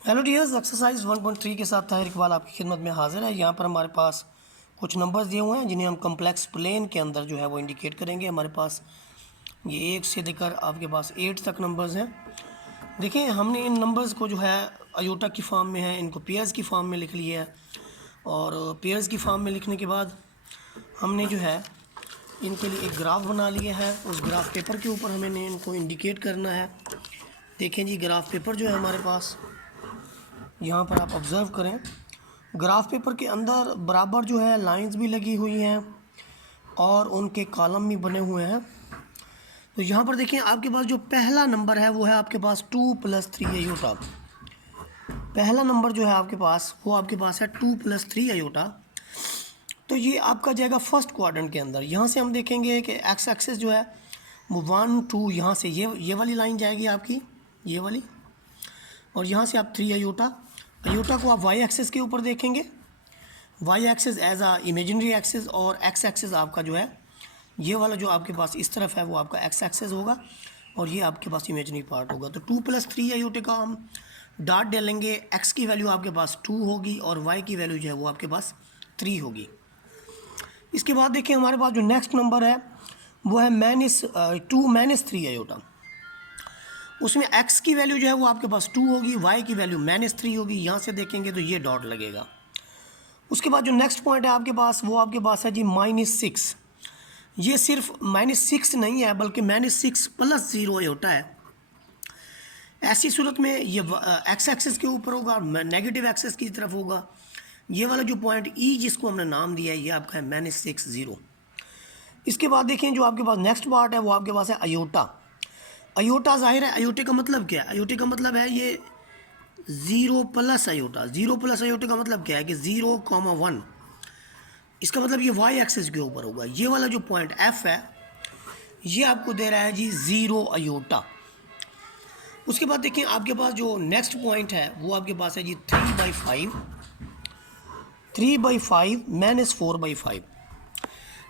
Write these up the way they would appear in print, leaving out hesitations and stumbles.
Hello dears, exercise 1.3 के साथ ताहिर इकबाल आपकी खिदमत में हाजिर है। यहाँ पर हमारे पास कुछ नंबर्स दिए हुए हैं जिन्हें हम कम्प्लेक्स प्लेन के अंदर जो है वो इंडिकेट करेंगे। हमारे पास ये 1 से लेकर आपके पास 8 तक नंबर्स हैं। देखिए, हमने इन नंबर्स को जो है अयोटा की फॉर्म में है, इनको पेयर्स की फॉर्म में लिख लिया है। और पेयर्स की फॉर्म में लिखने के बाद हमने जो है इनके लिए एक ग्राफ बना लिया है। उस ग्राफ पेपर के ऊपर हमें इनको इंडिकेट करना है। देखें जी, ग्राफ पेपर जो है हमारे पास, यहाँ पर आप ऑब्ज़र्व करें, ग्राफ पेपर के अंदर बराबर जो है लाइंस भी लगी हुई हैं और उनके कॉलम भी बने हुए हैं। तो यहाँ पर देखें, आपके पास जो पहला नंबर है वो है आपके पास 2 + 3 अयोटा। पहला नंबर जो है आपके पास वो आपके पास है 2 + 3 अयोटा। तो ये आपका जाएगा फर्स्ट क्वाड्रेंट के अंदर। यहाँ से हम देखेंगे कि एक्स एक्सिस जो है वो 1 2, यहाँ से ये वाली लाइन जाएगी आपकी, ये वाली, और यहाँ से आप 3 अयोटा। अयोटा को आप वाई एक्सिस के ऊपर देखेंगे, वाई एक्सिस एज आ इमेजिनरी एक्सिस, और एक्स एक्सिस आपका जो है ये वाला जो आपके पास इस तरफ है वो आपका एक्स एक्सिस होगा और ये आपके पास इमेजिनरी पार्ट होगा। तो 2 + 3 अयोटे का हम डॉट डालेंगे। एक्स की वैल्यू आपके पास 2 होगी और वाई की वैल्यू जो है वो आपके पास 3 होगी। इसके बाद देखिए, हमारे पास जो नेक्स्ट नंबर है वो है -2 - 3 अयोटा। उसमें x की वैल्यू जो है वो आपके पास 2 होगी, y की वैल्यू -3 होगी। यहाँ से देखेंगे तो ये डॉट लगेगा। उसके बाद जो नेक्स्ट पॉइंट है आपके पास वो आपके पास है जी -6। ये सिर्फ -6 नहीं है बल्कि -6 + 0 अयोटा है। ऐसी सूरत में ये एक्स एक्सिस के ऊपर होगा, नेगेटिव एक्सिस की तरफ होगा। ये वाला जो पॉइंट ई जिसको हमने नाम दिया है ये आपका है -6 0। इसके बाद देखें, जो आपके पास नेक्स्ट पार्ट है वो आपके पास है अयोटा। अयोटा ज़ाहिर है, अयोटे का मतलब क्या है? अयोटे का मतलब है ये 0 + अयोटा। 0 + अयोटे का मतलब क्या है कि 0,1। इसका मतलब ये वाई एक्सिस के ऊपर होगा। ये वाला जो पॉइंट एफ है ये आपको दे रहा है जी 0 अयोटा। उसके बाद देखिए, आपके पास जो नेक्स्ट पॉइंट है वो आपके पास है जी 3/5। 3/5 - 4/5।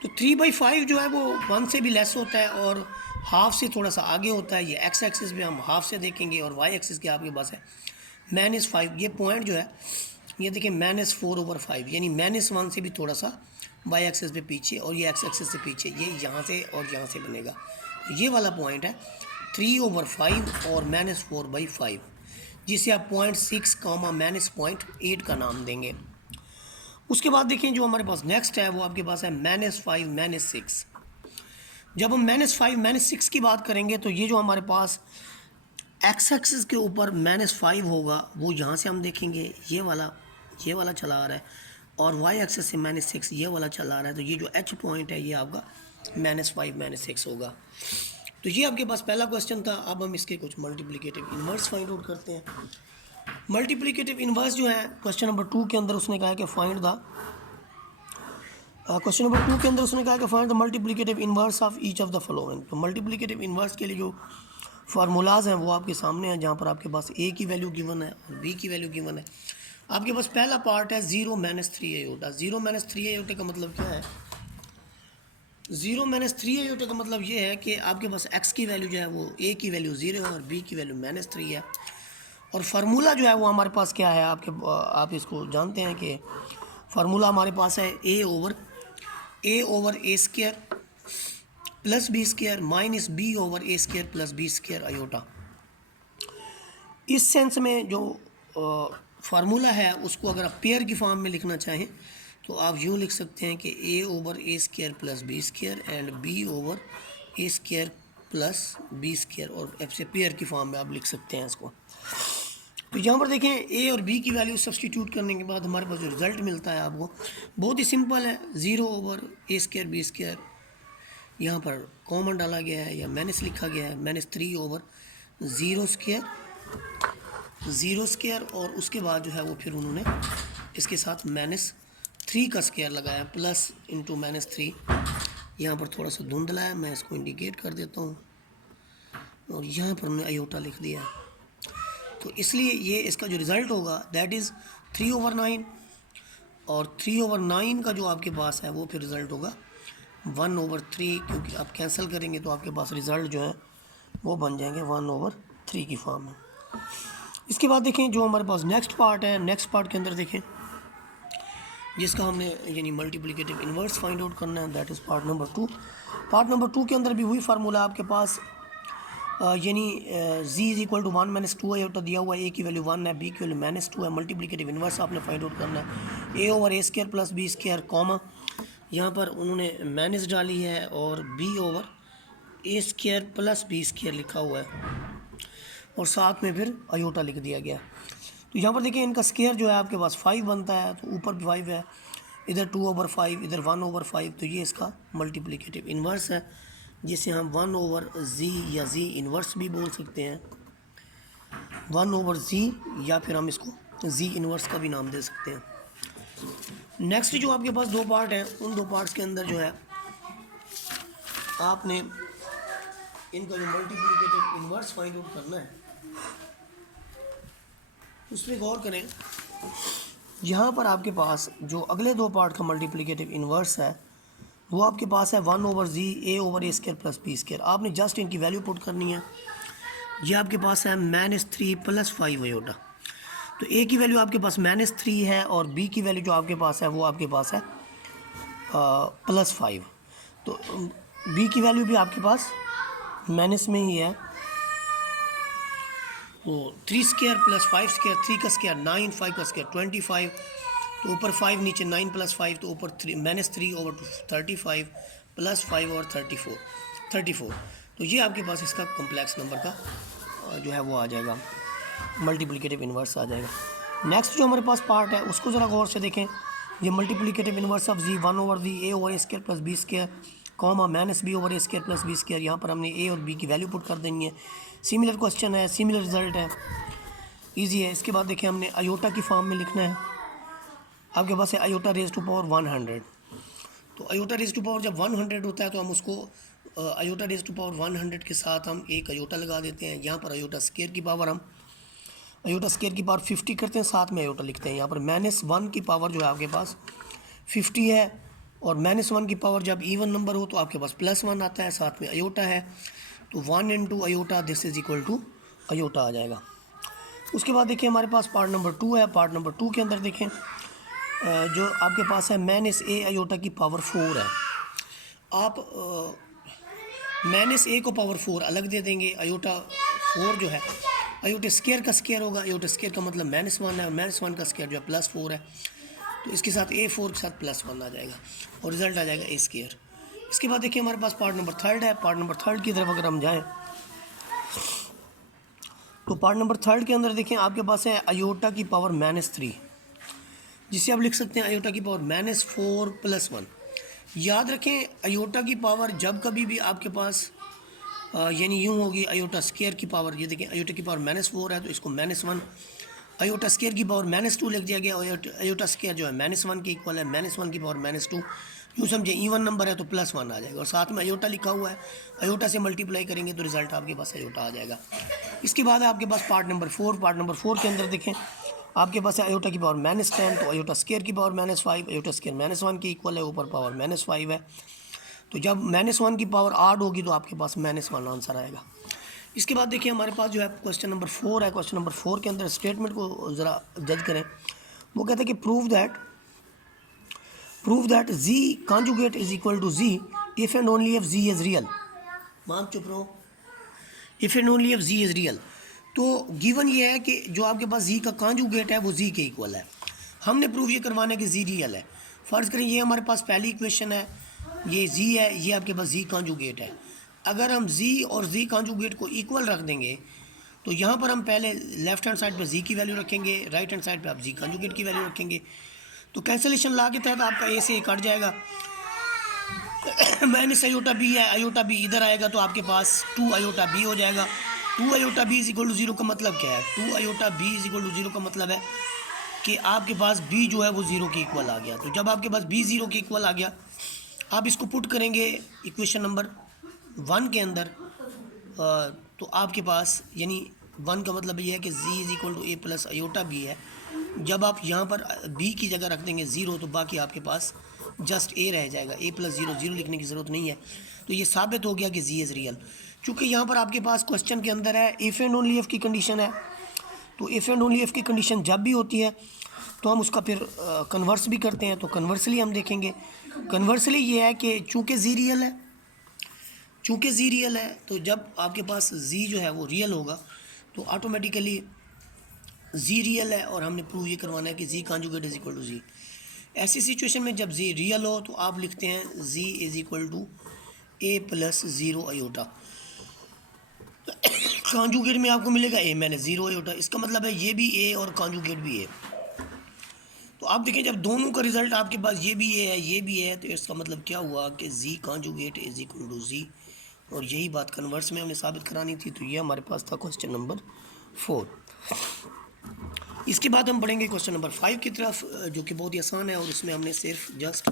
तो 3/5 जो है वो 1 से भी लेस होता है और हाफ से थोड़ा सा आगे होता है। ये एक्स एक्सिस पे हम हाफ से देखेंगे और वाई एक्सिस के आपके पास है -5। ये पॉइंट जो है ये देखिए -4/5, यानी -1 से भी थोड़ा सा वाई एक्सिस पे पीछे और ये एक्स एक्सिस से पीछे, ये यहाँ से और यहाँ से बनेगा। ये वाला पॉइंट है 3/5 और -4/5, जिसे आप 0.6, -0.8 का नाम देंगे। उसके बाद देखिए, जो हमारे पास नेक्स्ट है वो आपके पास है -5 - 6। जब हम -5 - 6 की बात करेंगे तो ये जो हमारे पास एक्स एक्सिस के ऊपर -5 होगा वो यहाँ से हम देखेंगे, ये वाला चला आ रहा है, और वाई एक्सिस से -6 ये वाला चला आ रहा है। तो ये जो एच पॉइंट है ये आपका -5 - 6 होगा। तो ये आपके पास पहला क्वेश्चन था। अब हम इसके कुछ मल्टीप्लिकेटिव इन्वर्स फाइंड आउट करते हैं। मल्टीप्लिकेटिव इन्वर्स जो है क्वेश्चन नंबर 2 के अंदर उसने कहा कि फाइंड द क्वेश्चन नंबर 2 के अंदर उसने कहा कि find the multiplicative inverse of each of the following. तो मल्टीप्लिकेटिव इन्वर्स के लिए जो फार्मूलाज हैं वो आपके सामने हैं, जहाँ पर आपके पास a की वैल्यू गिवन है और b की वैल्यू गिवन है। आपके पास पहला पार्ट है 0 - 3 अयोटा। 0 - 3 अयोटे का मतलब क्या है? 0 - 3 अयोटे का मतलब ये है कि आपके पास x की वैल्यू जो है वो a की वैल्यू 0 है और b की वैल्यू -3 है। और फार्मूला जो है वो हमारे पास क्या है आप इसको जानते हैं कि फार्मूला हमारे पास है a/a² + b² - b/a² + b² aorta. इस सेंस में जो फार्मूला है उसको अगर आप पेयर की फॉर्म में लिखना चाहें तो आप यूँ लिख सकते हैं कि a/a² + b² and b/a² + b², और ऐसे पेयर की फॉर्म में आप लिख सकते हैं इसको। तो यहाँ पर देखें, a और b की वैल्यू सब्सटीट्यूट करने के बाद हमारे पास जो रिज़ल्ट मिलता है आपको बहुत ही सिंपल है। 0/a² b², यहाँ पर कॉमन डाला गया है या माइनस लिखा गया है, -3/0², और उसके बाद जो है वो फिर उन्होंने इसके साथ -3 का स्क्वायर लगाया, प्लस इंटू -3। यहाँ पर थोड़ा सा धुंधला है, मैं इसको इंडिकेट कर देता हूँ, और यहाँ पर हमने अयोटा लिख दिया। तो इसलिए ये इसका जो रिज़ल्ट होगा दैट इज़ 3/9, और 3/9 का जो आपके पास है वो फिर रिज़ल्ट होगा 1/3, क्योंकि आप कैंसिल करेंगे तो आपके पास रिज़ल्ट जो है वो बन जाएंगे 1/3 की फॉर्म में। इसके बाद देखें जो हमारे पास नेक्स्ट पार्ट है, नेक्स्ट पार्ट के अंदर देखें जिसका हमने यानी मल्टीप्लिकेटिव इन्वर्स फाइंड आउट करना है, that is part number 2। Part number 2 के अंदर भी वही फार्मूला आपके पास यानी z is equal to 1 - 2 iota दिया हुआ है, a की वैल्यू 1 है, b की वैल्यू -2 है। मल्टीप्लिकेटिव इन्वर्स आपने फाइंड आउट करना है, a over a square plus b square comma यहाँ पर उन्होंने माइनस डाली है और b over a square plus b square लिखा हुआ है और साथ में फिर आयोटा लिख दिया गया। तो यहाँ पर देखिए इनका स्क्वायर जो है आपके पास 5 बनता है, तो ऊपर भी 5 है, इधर 2/5, इधर 1/5, तो ये इसका मल्टीप्लिकेटिव इन्वर्स है जिसे हम 1/z या z इन्वर्स भी बोल सकते हैं, 1/z या फिर हम इसको z इन्वर्स का भी नाम दे सकते हैं। नेक्स्ट जो आपके पास दो पार्ट हैं, उन दो पार्ट्स के अंदर जो है आपने इनका जो मल्टीप्लिकेटिव इन्वर्स फाइंड आउट करना है उसमें गौर करें। यहाँ पर आपके पास जो अगले दो पार्ट का मल्टीप्लिकेटिव इन्वर्स है वो आपके पास है 1/z a over a square plus b square. आपने जस्ट इनकी वैल्यू पुट करनी है। ये आपके पास है -3 + 5 आयोटा। तो a की वैल्यू आपके पास -3 है और b की वैल्यू जो आपके पास है वो आपके पास है +5। तो b की वैल्यू भी आपके पास माइनस में ही है। तो 3 स्क्वायर प्लस 5 स्क्वायर, 3 का स्क्वायर 9, 5 का स्क्वायर 25, तो ऊपर 5 नीचे 9 + 5, तो ऊपर -3 ओवर 35 + 5 और 34। तो ये आपके पास इसका कॉम्प्लेक्स नंबर का जो है वो आ जाएगा, मल्टीप्लिकेटिव इन्वर्स आ जाएगा। नेक्स्ट जो हमारे पास पार्ट है उसको ज़रा गौर से देखें। ये multiplicative inverse of z 1/z a over a square plus b square comma -b over a square plus b square. यहाँ पर हमने a और b की वैल्यू पुट कर देनी है। सिमिलर क्वेश्चन है, सिमिलर रिजल्ट है, इजी है। इसके बाद देखिए हमने आयोटा की फॉर्म में लिखना है। आपके पास है आयोटा रेज़ टू पावर 100। तो आयोटा रेज़ टू पावर जब 100 होता है तो हम उसको आयोटा रेज़ टू पावर 100 के साथ हम एक आयोटा लगा देते हैं। यहाँ पर आयोटा स्क्वायर की पावर हम आयोटा स्क्वायर की पावर 50 करते हैं, साथ में आयोटा लिखते हैं। यहाँ पर -1 की पावर जो है आपके पास 50 है और -1 की पावर जब इवन नंबर हो तो आपके पास +1 आता है, साथ में आयोटा है, तो 1 × iota this is equal to iota आ जाएगा। उसके बाद देखिए हमारे पास पार्ट नंबर 2 है। पार्ट नंबर 2 के अंदर देखें जो आपके पास है -a आयोटा की पावर 4 है। आप -a को पावर 4 अलग दे देंगे। आयोटा 4 जो है आयोटा स्क्वायर का स्क्वायर होगा। आयोटा स्क्वायर का मतलब -1 है और -1 का स्क्वायर जो है +4 है, तो इसके साथ a4 के साथ +1 आ जाएगा और रिज़ल्ट आ जाएगा a²। इसके बाद देखिए हमारे पास पार्ट नंबर 3 है। पार्ट नंबर 3 की तरफ अगर हम जाएं तो पार्ट नंबर 3 के अंदर देखें आपके पास है आयोटा की पावर -3, जिसे आप लिख सकते हैं आयोटा की पावर -4 + 1। याद रखें आयोटा की पावर जब कभी भी आपके पास यानी यूँ होगी आयोटा स्क्वायर की पावर, ये देखें आयोटा की पावर -4 है तो इसको -1, आयोटा स्क्वायर की पावर -2 लिख दिया गया। आयोटा स्क्वायर जो है -1 के इक्वल है, -1 की पावर -2, यूँ समझे इवन नंबर है तो +1 आ जाएगा और साथ में आयोटा लिखा हुआ है। आयोटा से मल्टीप्लाई करेंगे तो रिज़ल्ट आपके पास आयोटा आ जाएगा। इसके बाद आपके पास पार्ट नंबर 4। पार्ट नंबर 4 के अंदर देखें आपके पास है आयोटा की पावर -10, तो आयोटा स्क्वायर की पावर -5, आयोटा स्क्वायर -1 के इक्वल है, ऊपर पावर -5 है। तो जब -1 की पावर 8 होगी तो आपके पास -1 आंसर आएगा। इसके बाद देखिए हमारे पास जो है क्वेश्चन नंबर 4 है। क्वेश्चन नंबर 4 के अंदर स्टेटमेंट को ज़रा जज करें। वो कहता है कि prove that z conjugate is equal to z if and only if z is real। माम चुप रहो। if and only if z is real। तो गिवन ये है कि जो आपके पास z का कॉन्जुगेट है वो z के इक्वल है। हमने प्रूव ये करवाना है कि z रियल है। फ़र्ज़ करें ये हमारे पास पहली इक्वेशन है, ये z है, ये आपके पास z कॉन्जुगेट है। अगर हम z और z कॉन्जुगेट को इक्वल रख देंगे तो यहाँ पर हम पहले लेफ्ट हैंड साइड पर z की वैल्यू रखेंगे, राइट हैंड साइड पर आप z कॉन्जुगेट की वैल्यू रखेंगे। तो कैंसलेशन ला के तहत आपका a से a कट जाएगा। माइनस आयोटा b है, आयोटा b इधर आएगा तो आपके पास 2 आयोटा b हो जाएगा। 2 iota b is equal to 0 का मतलब क्या है? 2 iota b is equal to 0 का मतलब है कि आपके पास b जो है वो 0 के इक्वल आ गया। तो जब आपके पास b 0 के इक्वल आ गया, आप इसको पुट करेंगे इक्वेशन नंबर 1 के अंदर, तो आपके पास यानी 1 का मतलब ये है कि z is equal to a plus iota b है। जब आप यहाँ पर b की जगह रख देंगे 0 तो बाकी आपके पास जस्ट a रह जाएगा। a प्लस 0 0 लिखने की ज़रूरत नहीं है। तो ये साबित हो गया कि z इज़ रियल। चूँकि यहाँ पर आपके पास क्वेश्चन के अंदर है इफ़ एंड ओनली इफ़ की कंडीशन है, तो इफ़ एंड ओनली इफ़ की कंडीशन जब भी होती है तो हम उसका फिर कन्वर्स भी करते हैं। तो कन्वर्सली हम देखेंगे, कन्वर्सली ये है कि चूँकि ज़ी रियल है तो जब आपके पास ज़ी जो है वो रियल होगा तो ऑटोमेटिकली ज़ी रियल है और हमने प्रूव ये करवाना है कि ज़ी कॉन्जुगेट इज़ इक्वल टू ज़ी। ऐसी सिचुएशन में जब ज़ी रियल हो तो आप लिखते हैं z is equal to a plus zero iota. Conjugate में आपको मिलेगा ए माइनस ज़ीरो आयोटा, इसका मतलब है ये भी ए और कॉन्जुगेट भी ए। तो आप देखें जब दोनों का रिजल्ट आपके पास ये भी ए है ये भी है तो इसका मतलब क्या हुआ कि ज़ी कॉन्जुगेट इज़ इक्वल टू ज़ी, और यही बात कन्वर्स में हमने साबित करानी थी। तो ये हमारे पास था क्वेश्चन नंबर 4। इसके बाद हम बढ़ेंगे क्वेश्चन नंबर 5 की तरफ, जो कि बहुत ही आसान है और इसमें हमने सिर्फ जस्ट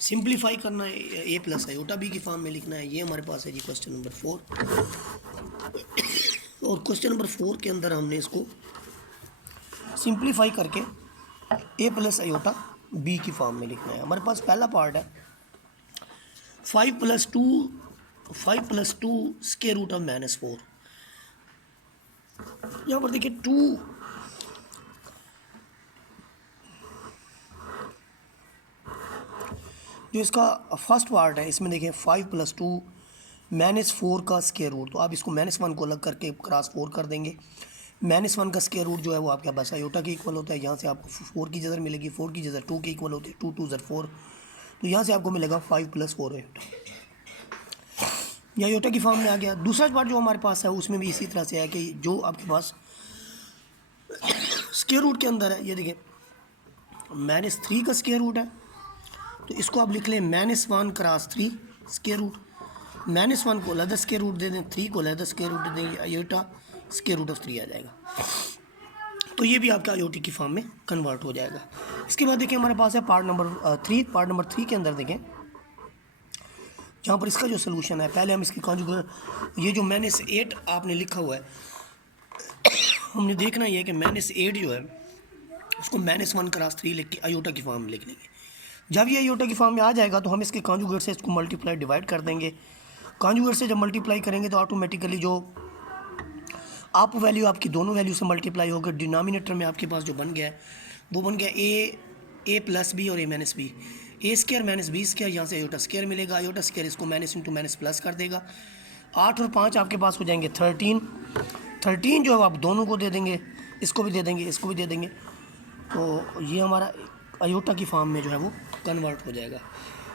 सिंप्लीफाई करना है, ए प्लस आयोटा बी की फॉर्म में लिखना है। ये हमारे पास है जी क्वेश्चन नंबर 4। और क्वेश्चन नंबर 4 के अंदर हमने इसको सिंप्लीफाई करके ए प्लस आयोटा बी की फॉर्म में लिखना है। हमारे पास पहला पार्ट है 5 plus two square root of -4। यहाँ पर देखिए 2 जो इसका फर्स्ट पार्ट है इसमें देखें 5 प्लस टू -4 का स्क्वायर रूट, तो आप इसको -1 को अलग करके क्रॉस 4 कर देंगे। -1 का स्क्वायर रूट जो है वो आपके पास आयोटा के इक्वल होता है। यहाँ से आपको 4 की जगह मिलेगी, 4 की जगह 2 के इक्वल होते हैं, 2 2 ज़र 4, तो यहाँ से आपको मिलेगा 5 प्लस 4 आयोटा। यह आयोटा की फॉर्म में आ गया। दूसरा पार्ट जो हमारे पास है उसमें भी इसी तरह से है कि जो आपके पास स्क्वायर रूट के अंदर है, ये देखिए -3 का स्क्वायर रूट है, तो इसको आप लिख लें -1 क्रॉस 3 स्क्वायर रूट। -1 को अलग स्क्वायर रूट दे दें, 3 को अलग स्क्वायर रूट दे देंगे, आयोटा स्क्वायर रूट ऑफ 3 आ जाएगा। तो ये भी आपका आयोटी की फॉर्म में कन्वर्ट हो जाएगा। इसके बाद देखिए हमारे पास है पार्ट नंबर 3। पार्ट नंबर 3 के अंदर देखें जहाँ पर इसका जो सोल्यूशन है, पहले हम इसकी कॉन्जुगेट, ये जो -8 आपने लिखा हुआ है, हमने देखना ये है कि -8 जो है उसको -1 क्रॉस 3 लिख के आयोटा की फॉर्म में लिख लेंगे। जब ये आयोटा की फॉर्म में आ जाएगा तो हम इसके कॉन्जुगेट से इसको मल्टीप्लाई डिवाइड कर देंगे। कॉन्जुगेट से जब मल्टीप्लाई करेंगे तो ऑटोमेटिकली जो आप वैल्यू आपकी दोनों वैल्यू से मल्टीप्लाई होकर डिनोमिनेटर में आपके पास जो बन गया है वो बन गया ए प्लस बी और ए माइनस बी, ए स्क्वायर माइनस बी स्क्वायर, यहाँ से आयोटा स्क्वायर मिलेगा, आयोटा स्क्वायर इसको माइनस इंटू माइनस प्लस कर देगा। 8 और 5 आपके पास हो जाएंगे 13 जो है आप दोनों को दे देंगे, इसको भी दे देंगे, इसको भी दे देंगे, तो ये हमारा आयोटा की फॉर्म में जो है वो कन्वर्ट हो जाएगा।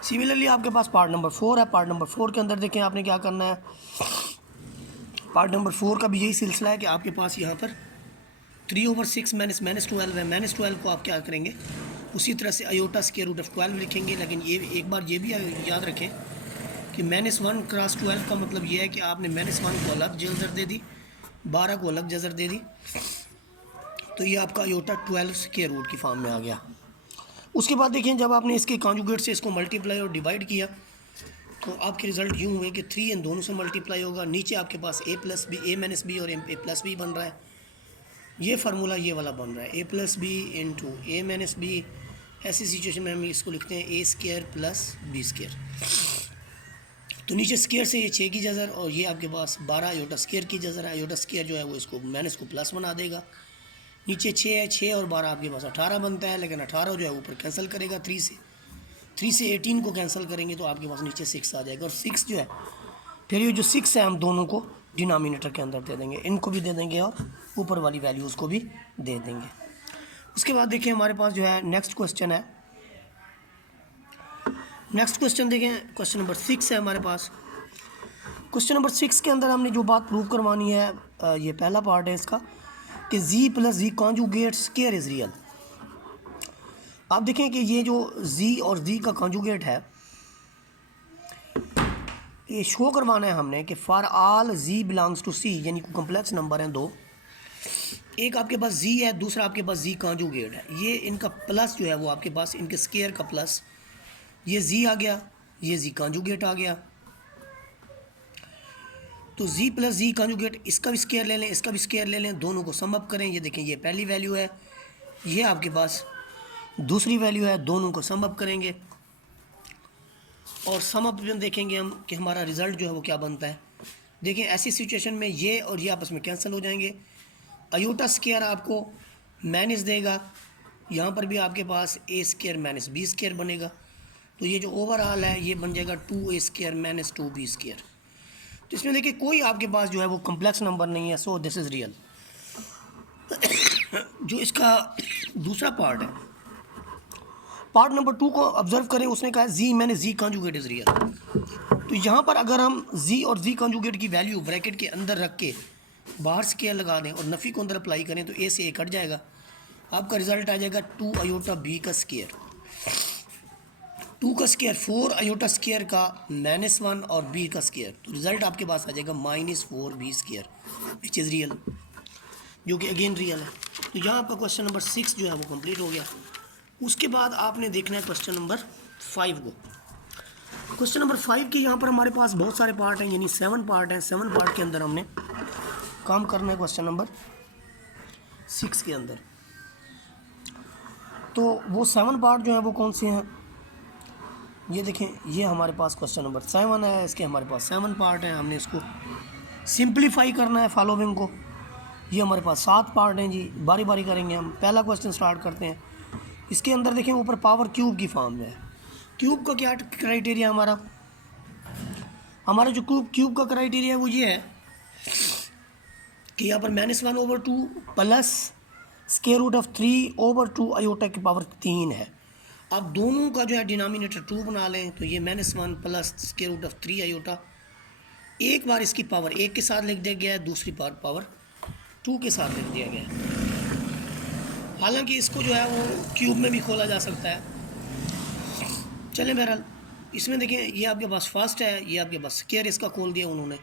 सिमिलरली आपके पास पार्ट नंबर 4 है। पार्ट नंबर 4 के अंदर देखें आपने क्या करना है, पार्ट नंबर 4 का भी यही सिलसिला है कि आपके पास यहाँ पर 3/6 -12 है। -12 को आप क्या करेंगे, उसी तरह से आयोटा स्क्वायर रूट ऑफ 12 लिखेंगे। लेकिन ये एक बार ये भी याद रखें कि -1 क्रॉस 12 का मतलब ये है कि आपने -1 को अलग जजर दे दी, 12 को अलग जजर दे दी, तो ये आपका आयोटा 12 स्क्वायर रूट की फॉर्म में आ गया। उसके बाद देखिए जब आपने इसके कॉन्जुगेट से इसको मल्टीप्लाई और डिवाइड किया तो आपके रिजल्ट यूँ हुए कि 3 इन दोनों से मल्टीप्लाई होगा। नीचे आपके पास ए प्लस बी, ए माइनस बी और ए प्लस बी बन रहा है। ये फार्मूला ये वाला बन रहा है, ए plus B into a minus B. ऐसी सिचुएशन में हम इसको लिखते हैं ए स्क्वायर प्लस बी स्क्वायर। तो नीचे स्क्वायर से ये 6 की जजर और ये आपके पास 12 आयोटा स्क्वायर की जजर है। आयोटा स्क्वायर जो है वो इसको माइनस को प्लस बना देगा। नीचे 6 है, 6 और 12 आपके पास 18 बनता है, लेकिन 18 जो है ऊपर कैंसिल करेगा 3 से 18 को कैंसिल करेंगे तो आपके पास नीचे 6 आ जाएगा। और 6 जो है फिर ये जो 6 है हम दोनों को डिनोमिनेटर के अंदर दे देंगे, इनको भी दे देंगे और ऊपर वाली वैल्यूज़ को भी दे देंगे। उसके बाद देखिए हमारे पास जो है नेक्स्ट क्वेश्चन है। नेक्स्ट क्वेश्चन देखें, क्वेश्चन नंबर 6 है हमारे पास। क्वेश्चन नंबर 6 के अंदर हमने जो बात प्रूव करवानी है, ये पहला पार्ट है इसका कि z plus z conjugate square is real. आप देखें कि ये जो z और z का कॉन्जुगेट है, ये शो करवाना है हमने कि for all z belongs to c, यानी कॉम्प्लेक्स नंबर हैं दो, एक आपके पास z है, दूसरा आपके पास z कॉन्जुगेट है। ये इनका प्लस जो है वो आपके पास इनके स्क्वायर का प्लस, ये z आ गया, ये z कॉन्जुगेट आ गया। तो z प्लस जी कॉन्जुगेट, इसका भी स्क्वायर ले लें, इसका भी स्क्वायर ले लें, दोनों को सम अप करें। ये देखें ये पहली वैल्यू है, ये आपके पास दूसरी वैल्यू है, दोनों को सम अप करेंगे और सम अप में देखेंगे हम कि हमारा रिज़ल्ट जो है वो क्या बनता है। देखें ऐसी सिचुएशन में ये और ये आपस में कैंसिल हो जाएंगे। आयोटा स्क्वायर आपको माइनस देगा, यहाँ पर भी आपके पास ए स्क्वायर माइनस बी स्क्वायर बनेगा। तो ये जो ओवरऑल है ये बन जाएगा 2a square minus 2b square. तो इसमें देखिए कोई आपके पास जो है वो कम्प्लेक्स नंबर नहीं है, सो दिस इज़ रियल। जो इसका दूसरा पार्ट है, पार्ट नंबर 2 को ऑब्जर्व करें, उसने कहा जी मैंने जी कॉन्जुगेट इज़ रियल। तो यहाँ पर अगर हम जी और जी कॉन्जुगेट की वैल्यू ब्रैकेट के अंदर रख के बाहर स्केयर लगा दें और नफ़ी को अंदर अप्लाई करें तो ए से ए कट जाएगा, आपका रिजल्ट आ जाएगा 2 आयोटा बी का स्केयर। 2 का स्केयर 4 आयोटा स्केयर का -1 और b का स्केयर, तो रिजल्ट आपके पास आ जाएगा -4b square which is real, जो कि अगेन रियल है। तो यहाँ आपका क्वेश्चन नंबर 6 जो है वो कंप्लीट हो गया। उसके बाद आपने देखना है क्वेश्चन नंबर 5 को। क्वेश्चन नंबर 5 के यहाँ पर हमारे पास बहुत सारे पार्ट हैं, यानी 7 पार्ट हैं। 7 पार्ट के अंदर हमने काम करना है क्वेश्चन नंबर 6 के अंदर। तो वो 7 पार्ट जो है वो कौन से हैं, ये देखें, ये हमारे पास क्वेश्चन नंबर 7 है, इसके हमारे पास 7 पार्ट हैं। हमने इसको सिंप्लीफाई करना है फॉलोइंग को। ये हमारे पास 7 पार्ट हैं जी, बारी बारी करेंगे हम। पहला क्वेश्चन स्टार्ट करते हैं। इसके अंदर देखें ऊपर पावर क्यूब की फॉर्म में है। क्यूब का क्या क्राइटेरिया हमारा जो क्यूब का क्राइटेरिया है वो ये है कि यहाँ पर -1/2 plus square root of 3/2 iota की पावर 3 है। आप दोनों का जो है डिनोमिनेटर 2 बना लें, तो ये -1 plus square root of 3 iota, एक बार इसकी पावर 1 के साथ लिख दिया गया है, दूसरी बार पावर 2 के साथ लिख दिया गया है। हालांकि इसको जो है वो क्यूब में भी खोला जा सकता है। चलें बहरहाल, इसमें देखें ये आपके पास फर्स्ट है, ये आपके पास स्क्वायर इसका खोल दिया उन्होंने,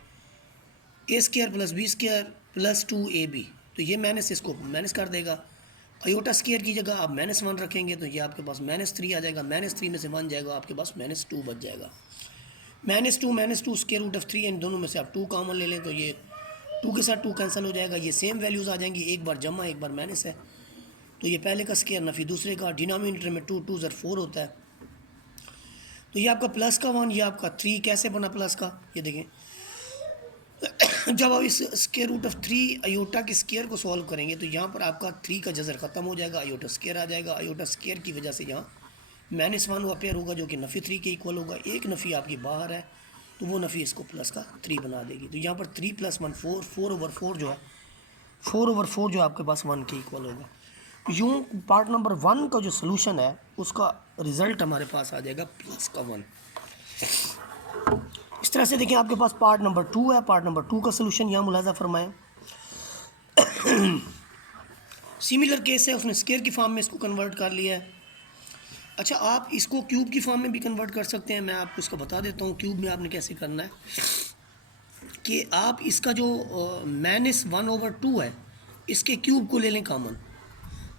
a square plus b square plus 2ab, तो ये माइनस इसको माइनस कर देगा। आयोटा स्क्वायर की जगह आप -1 रखेंगे तो ये आपके पास -3 आ जाएगा, -3 में से 1 जाएगा, आपके पास -2 बच जाएगा। -2 स्क्वायर रूट ऑफ 3, इन दोनों में से आप 2 कॉमन ले लें तो ये 2 के साथ 2 कैंसिल हो जाएगा, ये सेम वैल्यूज़ आ जाएंगी, एक बार जमा एक बार माइनस है, तो ये पहले का स्क्वायर नफी दूसरे का, डिनोमिनेटर में 2 ज़र 4 होता है। तो ये आपका प्लस का 1, ये आपका 3 कैसे बना प्लस का, ये देखें जब आप इस स्क्वायर रूट ऑफ 3 आयोटा के स्क्वायर को सॉल्व करेंगे तो यहाँ पर आपका 3 का जज़र ख़त्म हो जाएगा, आयोटा स्क्वायर आ जाएगा। आयोटा स्क्वायर की वजह से यहाँ -1 अपेयर होगा जो कि नफ़ी 3 के इक्वल होगा। एक नफ़ी आपकी बाहर है तो वो नफ़ी इसको प्लस का 3 बना देगी। तो यहाँ पर 3 + 1 4, 4/4 जो है 4/4 जो आपके पास 1 के इक्वल होगा। यूँ पार्ट नंबर 1 का जो सोल्यूशन है उसका रिज़ल्ट हमारे पास आ जाएगा प्लस का 1। इस तरह से देखिए आपके पास पार्ट नंबर 2 है, पार्ट नंबर 2 का सोल्यूशन यहाँ मुलाजा फरमाएं। सिमिलर केस है, उसने स्क्वायर की फॉर्म में इसको कन्वर्ट कर लिया है। अच्छा, आप इसको क्यूब की फॉर्म में भी कन्वर्ट कर सकते हैं, मैं आपको इसको बता देता हूँ क्यूब में आपने कैसे करना है कि आप इसका जो -1/2 है इसके क्यूब को ले लें कॉमन,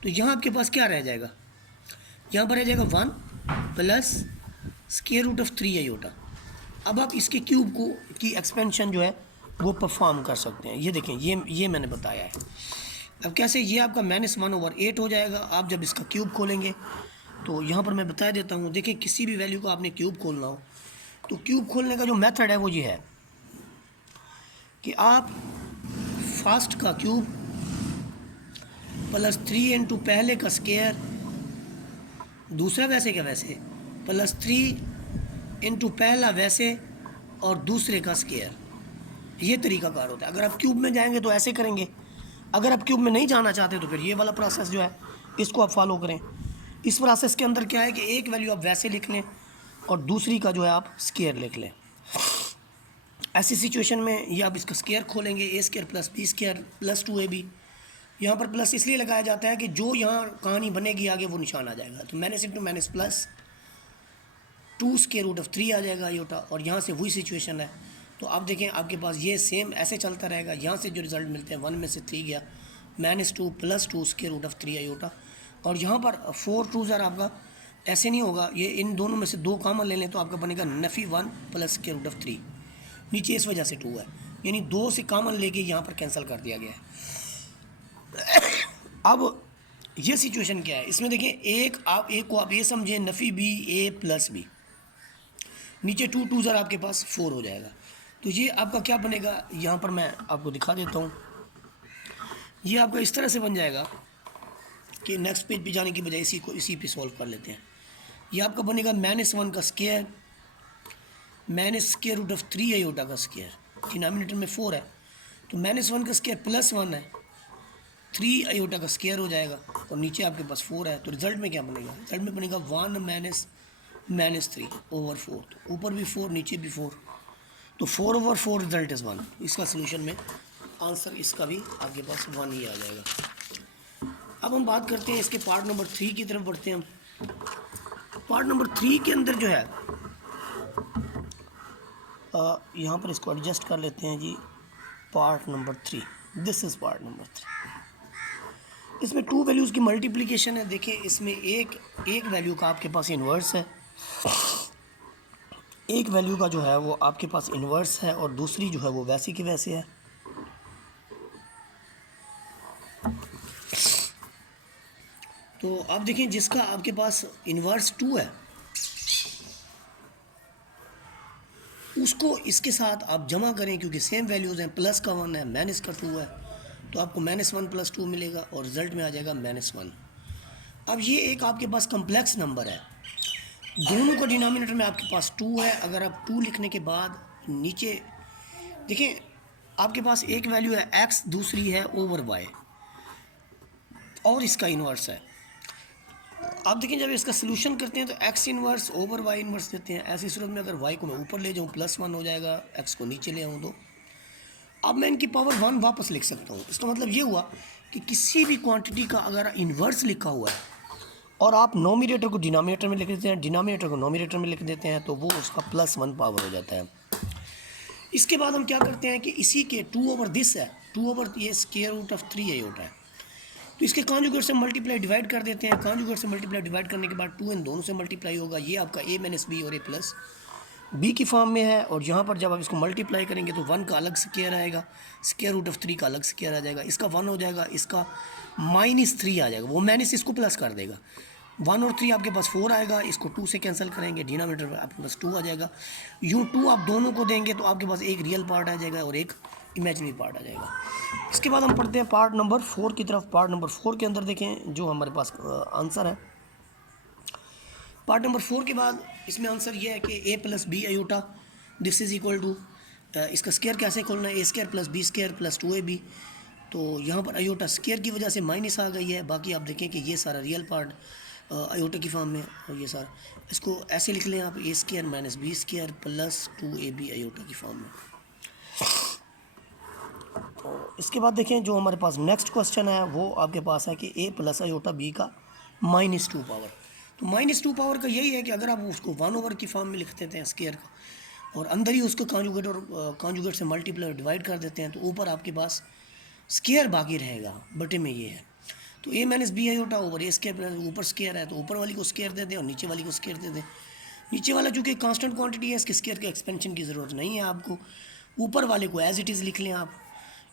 तो यहाँ आपके पास क्या रह जाएगा, यहाँ पर रह जाएगा 1 plus square root of 3 iota. अब आप इसके क्यूब को की एक्सपेंशन जो है वो परफॉर्म कर सकते हैं। ये देखें, ये मैंने बताया है। अब कैसे, ये आपका -1/8 हो जाएगा। आप जब इसका क्यूब खोलेंगे तो यहाँ पर मैं बता देता हूँ, देखें किसी भी वैल्यू को आपने क्यूब खोलना हो तो क्यूब खोलने का जो मेथड है वो ये है कि आप फर्स्ट का क्यूब प्लस 3 इंटू पहले का स्क्वायर, दूसरा वैसे क्या वैसे, प्लस 3 इंटू पहला वैसे और दूसरे का स्क्वायर, ये तरीकाकार होता है। अगर आप क्यूब में जाएंगे तो ऐसे करेंगे, अगर आप क्यूब में नहीं जाना चाहते तो फिर ये वाला प्रोसेस जो है इसको आप फॉलो करें। इस प्रोसेस के अंदर क्या है कि एक वैल्यू आप वैसे लिख लें और दूसरी का जो है आप स्क्वायर लिख लें। ऐसी सिचुएशन में ये आप इसका स्क्वायर खोलेंगे, a square plus b square plus 2ab। यहाँ पर प्लस इसलिए लगाया जाता है कि जो यहाँ कहानी बनेगी आगे वो निशान आ जाएगा, तो minus into minus plus 2 square root of 3 आ जाएगा आयोटा, और यहाँ से वही सिचुएशन है। तो आप देखें आपके पास ये सेम ऐसे चलता रहेगा। यहाँ से जो रिज़ल्ट मिलते हैं 1 में से 3 गया, -2 plus 2 square root of 3 iota, और यहाँ पर 4 2 ज़र आपका ऐसे नहीं होगा, ये इन दोनों में से 2 कॉमन ले लें तो आपका बनेगा नफ़ी 1 प्लस स्क्वायर रूट ऑफ 3, नीचे इस वजह से 2 है, यानी 2 से कॉमन लेके यहाँ पर कैंसिल कर दिया गया है। अब ये सिचुएशन क्या है, इसमें देखिए एक को आप ये समझें नफ़ी b a प्लस b, नीचे 2 2 ज़र आपके पास 4 हो जाएगा। तो ये आपका क्या बनेगा, यहाँ पर मैं आपको दिखा देता हूँ। ये आपका इस तरह से बन जाएगा कि नेक्स्ट पेज पे जाने की बजाय इसी पे सॉल्व कर लेते हैं। ये आपका बनेगा -1 का square square root of 3 iota का स्क्वायर, डिनोमिनेटर में 4 है तो -1 का स्क्वायर +1 है, 3 आयोटा का स्क्वायर हो जाएगा और नीचे आपके पास 4 है। तो रिजल्ट में क्या बनेगा? रिजल्ट में बनेगा 1 - 3 ओवर 4, तो ऊपर भी 4 नीचे भी 4, तो 4/4 रिजल्ट इज़ 1। इसका सोल्यूशन में आंसर इसका भी आपके पास 1 ही आ जाएगा। अब हम बात करते हैं इसके पार्ट नंबर 3 की तरफ बढ़ते हैं हम। पार्ट नंबर 3 के अंदर जो है यहाँ पर इसको एडजस्ट कर लेते हैं जी। Part number 3, this is part number 3। इसमें 2 वैल्यूज़ की मल्टीप्लिकेशन है। देखिए इसमें एक वैल्यू का आपके पास इन्वर्स है, एक वैल्यू का जो है वो आपके पास इन्वर्स है और दूसरी जो है वो वैसी की वैसे है। तो आप देखें जिसका आपके पास इन्वर्स 2 है उसको इसके साथ आप जमा करें, क्योंकि सेम वैल्यूज़ हैं, प्लस का 1 है माइनस का 2 है, तो आपको -1 + 2 मिलेगा और रिज़ल्ट में आ जाएगा -1। अब ये एक आपके पास कम्प्लेक्स नंबर है, दोनों का डिनोमिनेटर में आपके पास 2 है। अगर आप 2 लिखने के बाद नीचे देखें आपके पास एक वैल्यू है x, दूसरी है ओवर y और इसका इन्वर्स है। आप देखें जब इसका सोल्यूशन करते हैं तो x inverse over y inverse देते हैं। ऐसी सूरत में अगर y को मैं ऊपर ले जाऊँ +1 हो जाएगा, x को नीचे ले आऊँ तो अब मैं इनकी पावर 1 वापस लिख सकता हूँ। इसका मतलब ये हुआ कि किसी भी क्वांटिटी का अगर इन्वर्स लिखा हुआ है और आप नोमिनेटर को डिनोमिनेटर में लिख देते हैं, डिनोमिनेटर को नोमिनेटर में लिख देते हैं, तो वो उसका +1 पावर हो जाता है। इसके बाद हम क्या करते हैं कि इसी के 2 ओवर दिस है, 2 ओवर ये स्क्वायर रूट ऑफ 3 आयोटा है, तो इसके कॉन्जुगेट से मल्टीप्लाई डिवाइड कर देते हैं। कॉन्जुगेट से मल्टीप्लाई डिवाइड करने के बाद 2 इन दोनों से मल्टीप्लाई होगा। ये आपका a - b और a + b की फॉर्म में है और यहाँ पर जब आप इसको मल्टीप्लाई करेंगे तो 1 का अलग स्क्वायर आएगा, स्क्वायर रूट ऑफ 3 का अलग स्क्वायर आ जाएगा, इसका 1 हो जाएगा, इसका -3 आ जाएगा, वो माइनस इसको प्लस कर देगा। 1 और 3 आपके पास 4 आएगा, इसको 2 से कैंसिल करेंगे, डिनोमिनेटर में आपके पास 2 आ जाएगा। यूँ 2 आप दोनों को देंगे तो आपके पास एक रियल पार्ट आ जाएगा और एक इमेजिनरी पार्ट आ जाएगा। इसके बाद हम पढ़ते हैं पार्ट नंबर 4 की तरफ। पार्ट नंबर 4 के अंदर देखें जो हमारे पास आंसर है। पार्ट नंबर 4 के बाद इसमें आंसर ये है कि a + b iota this is equal to, इसका स्क्वायर कैसे खोलना है, a² + b² + 2ab। तो यहाँ पर आयोटा स्क्वायर की वजह से माइनस आ गई है, बाकी आप देखें कि ये सारा रियल पार्ट आयोटा की फॉर्म में और ये सारा, इसको ऐसे लिख लें आप a² - b² + 2ab आयोटा की फॉर्म में। तो इसके बाद देखें जो हमारे पास नेक्स्ट क्वेश्चन है वो आपके पास है कि a + आयोटा b का -2 पावर। तो -2 पावर का यही है कि अगर आप उसको 1 ओवर की फॉर्म में लिख देते हैं स्क्वायर का और अंदर ही उसको कॉन्जुगेट और कॉन्जुगेट से मल्टीप्लाई डिवाइड कर देते हैं, तो ऊपर आपके पास स्क्वायर बाकी रहेगा, बटे में ये है। तो a - b iota over a², ऊपर स्क्वायर है तो ऊपर वाली को स्क्वायर दे दें और नीचे वाली को स्क्वायर दे दें। नीचे वाला चूँकि कांस्टेंट क्वांटिटी है, इसके स्क्वायर के एक्सपेंशन की ज़रूरत नहीं है आपको। ऊपर वाले को एज इट इज़ लिख लें आप,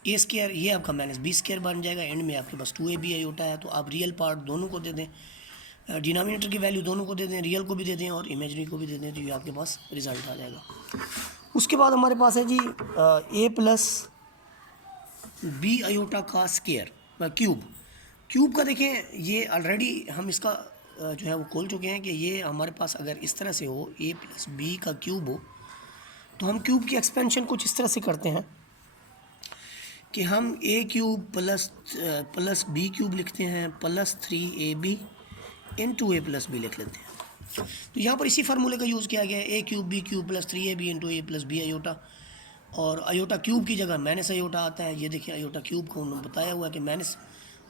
a², ये आपका -b² बन जाएगा। एंड में आपके पास 2ab आयोटा है, तो आप रियल पार्ट दोनों को दे दें, डिनोमिनेटर की वैल्यू दोनों को दे दें, रियल को भी दे दें और इमेजरी को भी दे दें, तो ये आपके पास रिज़ल्ट आ जाएगा। उसके बाद हमारे पास है जी a + b आयोटा का स्क्वायर क्यूब का देखें ये ऑलरेडी हम इसका जो है वो खोल चुके हैं कि ये हमारे पास अगर इस तरह से हो a + b का क्यूब हो तो हम क्यूब की एक्सपेंशन कुछ इस तरह से करते हैं कि हम a³ + b³ लिखते हैं +3ab * a + b लिख लेते हैं। तो यहाँ पर इसी फार्मूले का यूज़ किया गया है, a³ b³ + 3ab * a + b iota, और आयोटा क्यूब की जगह माइनस आयोटा आता है। ये देखिए आयोटा क्यूब को उन्होंने बताया हुआ है कि माइनस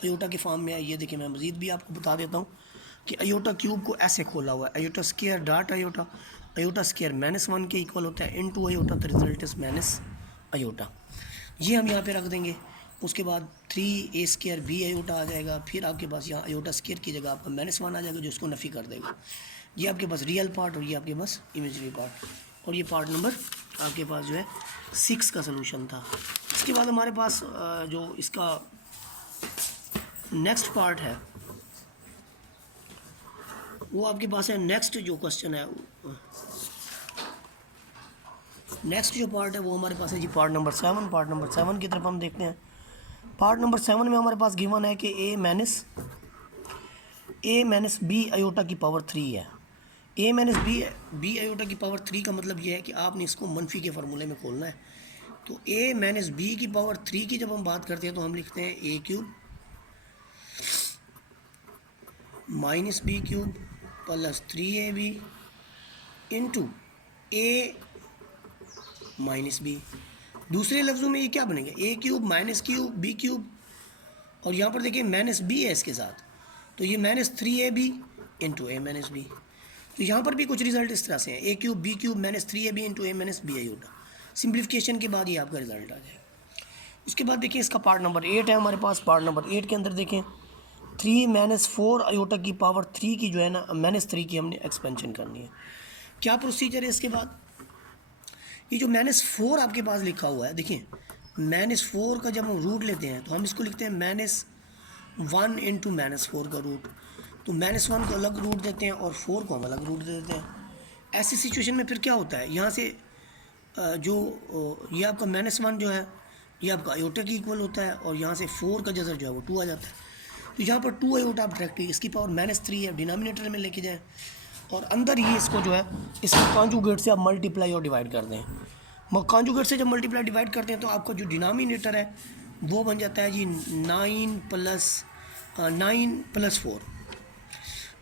आयोटा के फॉर्म में है। ये देखिए मैं मज़ीद भी आपको बता देता हूँ कि आयोटा क्यूब को ऐसे खोला हुआ है, iota square dot iota, iota square -1 के इक्वल होता है इनटू आयोटा, तो रिजल्ट इज माइनस आयोटा। ये हम यहाँ पे रख देंगे। उसके बाद 3a² b आयोटा आ जाएगा। फिर आपके पास यहाँ आयोटा स्क्वायर की जगह आपका -1 आ जाएगा जो उसको नफ़ी कर देगा। ये आपके पास रियल पार्ट और ये आपके पास इमेजरी पार्ट, और ये पार्ट नंबर आपके पास जो है 6 का सलूशन था। इसके बाद हमारे पास जो इसका नेक्स्ट पार्ट है वो आपके पास है। नेक्स्ट जो क्वेश्चन है, नेक्स्ट जो पार्ट है वो हमारे पास है जी पार्ट नंबर 7। पार्ट नंबर 7 की तरफ हम देखते हैं। पार्ट नंबर 7 में हमारे पास गिवन है कि ए माइनस बी आयोटा की पावर 3 है। ए माइनस बी आयोटा की पावर 3 का मतलब ये है कि आपने इसको मनफी के फार्मूले में खोलना है। तो ए माइनस बी की पावर 3 की जब हम बात करते हैं तो हम लिखते हैं a cube minus b cube plus 3ab into a minus b. दूसरे लफ्ज़ों में ये क्या बनेगा, a cube minus cube b cube, और यहाँ पर देखिए माइनस बी है इसके साथ, तो ये minus 3ab into a minus B. तो यहाँ पर भी कुछ रिजल्ट इस तरह से हैं, a cube b cube minus 3ab into a minus b iota. Simplification के बाद ये आपका रिजल्ट आ जाएगा। उसके बाद देखिए इसका पार्ट नंबर 8 है हमारे पास। पार्ट नंबर 8 के अंदर देखें 3 माइनस 4 आयोटा की पावर 3 की जो है ना माइनस 3 की हमने एक्सपेंशन करनी है। क्या प्रोसीजर है इसके बाद, ये जो माइनस 4 आपके पास लिखा हुआ है, देखिए माइनस 4 का जब हम रूट लेते हैं तो हम इसको लिखते हैं माइनस 1 इंटू माइनस 4 का रूट। तो माइनस 1 को अलग रूट देते हैं और 4 को हम अलग रूट दे देते हैं। ऐसी सिचुएशन में फिर क्या होता है, यहाँ से जो ये आपका माइनस 1 जो है ये आपका आयोटा की इक्वल होता है, और यहाँ से 4 का जज़र जो है वो 2 आ जाता है। तो यहाँ पर 2 आयोटा आप डायरेक्टली इसकी पावर माइनस 3 है डिनोमिनेटर में लेके जाएँ, और अंदर ही इसको जो है इसको कॉन्जुगेट से आप मल्टीप्लाई और डिवाइड कर दें। कॉन्जुगेट से जब मल्टीप्लाई डिवाइड करते हैं तो आपका जो डिनोमिनेटर है वो बन जाता है जी 9 प्लस 4।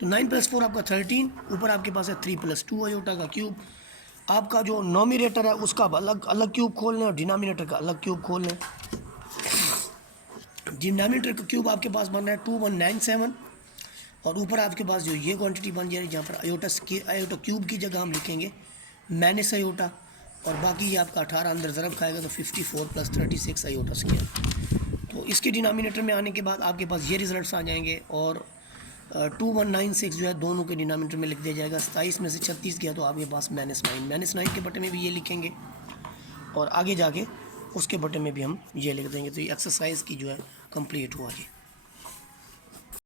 तो 9 प्लस 4 आपका 13, ऊपर आपके पास है 3 प्लस 2 आयोटा का क्यूब। आपका जो नोमिनेटर है उसका अलग अलग क्यूब खोल लें और डिनोमिनेटर का अलग क्यूब खोल लें। डिनोमिनेटर का क्यूब आपके पास बन रहा है 2197, और ऊपर आपके पास जो ये क्वांटिटी बन जाएगी जहाँ पर आयोटा क्यूब की जगह हम लिखेंगे माइनस आयोटा, और बाकी ये आपका 18 अंदर ज़रब खाएगा तो 54 प्लस 36 आयोटा स्क्वायर। तो इसके डिनोमिनेटर में आने के बाद आपके पास ये रिजल्ट्स आ जाएंगे, और 2196 जो है दोनों के डिनोमिनेटर में लिख दिया जाएगा। 27 में से 36 गया तो आपके पास -9 के बटे में भी ये लिखेंगे, और आगे जाके उसके बटे में भी हम ये लिख देंगे। तो ये एक्सरसाइज की जो है कंप्लीट हुआ जी।